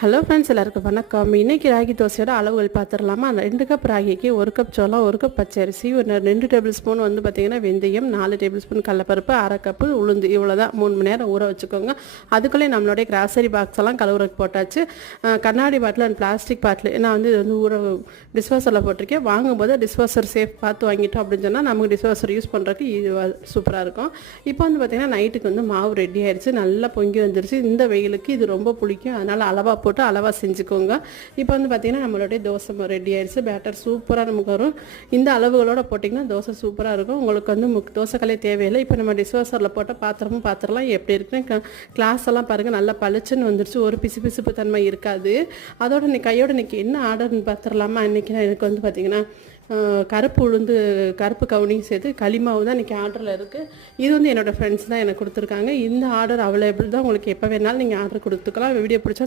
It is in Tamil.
ஹலோ ஃப்ரெண்ட்ஸ், எல்லாருக்கும் வணக்கம். இன்றைக்கி ராகி தோசையோட அளவுகள் பார்த்துடலாமா? அந்த 2 கப் ராகிக்கு 1 கப் சோளம், 1 கப் பச்சரிசி, ஒரு 2 டேபிள் ஸ்பூன் வந்து பார்த்திங்கன்னா வெந்தயம், 4 டேபிள் ஸ்பூன் கடலப்பருப்பு, அரை கப்பு உளுந்து, இவ்வளோ தான். 3 மணி நேரம் ஊற வச்சுக்கோங்க. அதுக்குள்ளே நம்மளுடைய கிராசரி பாக்ஸ் எல்லாம் கழுவுறதுக்கு போட்டாச்சு. கண்ணாடி பாட்டில் அண்ட் பிளாஸ்டிக் பாட்டில் நான் வந்து இது வந்து டிஸ்வாசரில் போட்டிருக்கேன். வாங்கும்போது டிஸ்வாசர் சேஃப் பார்த்து வாங்கிட்டோம் அப்படின்னு சொன்னால் நமக்கு டிஸ்வாசர் யூஸ் பண்ணுறதுக்கு இது சூப்பராக இருக்கும். இப்போ வந்து பார்த்திங்கன்னா நைட்டுக்கு வந்து மாவு ரெடி ஆயிடுச்சு, நல்லா பொங்கி வந்துருச்சு. இந்த வெயிலுக்கு இது ரொம்ப பிடிக்கும், அதனால் அளவாக போட்டு அளவாக செஞ்சுக்கோங்க. இப்போ வந்து பார்த்திங்கன்னா நம்மளுடைய தோசை ரெடி ஆயிடுச்சு. பேட்டர் சூப்பராக நமக்கு வரும். இந்த அளவுகளோடு போட்டிங்கன்னா தோசை சூப்பராக இருக்கும். உங்களுக்கு வந்து தோசைக்கல்லே தேவையில்லை. இப்போ நம்ம டிஸ்வாசரில் போட்ட பாத்திரம்லாம் எப்படி இருக்குன்னு கிளாஸ் எல்லாம் பாருங்கள், நல்லா பளிச்சுன்னு வந்துருச்சு. ஒரு பிசுப்பு தன்மை இருக்காது. அதோட கையோட இன்றைக்கி என்ன ஆர்டர்னு பார்த்துடலாமா? இன்றைக்கி எனக்கு வந்து பார்த்திங்கன்னா கருப்பு உளுந்து, கருப்பு கவுனியும் சேர்த்து களிமாவு தான் இன்றைக்கி ஆர்டரில் இருக்குது. இது வந்து என்னோடய ஃப்ரெண்ட்ஸ் தான் எனக்கு கொடுத்துருக்காங்க. இந்த ஆர்டர் அவைலபிள் தான். உங்களுக்கு எப்போ வேணாலும் நீங்கள் ஆர்டர் கொடுத்துக்கலாம். வீடியோ பிடிச்சா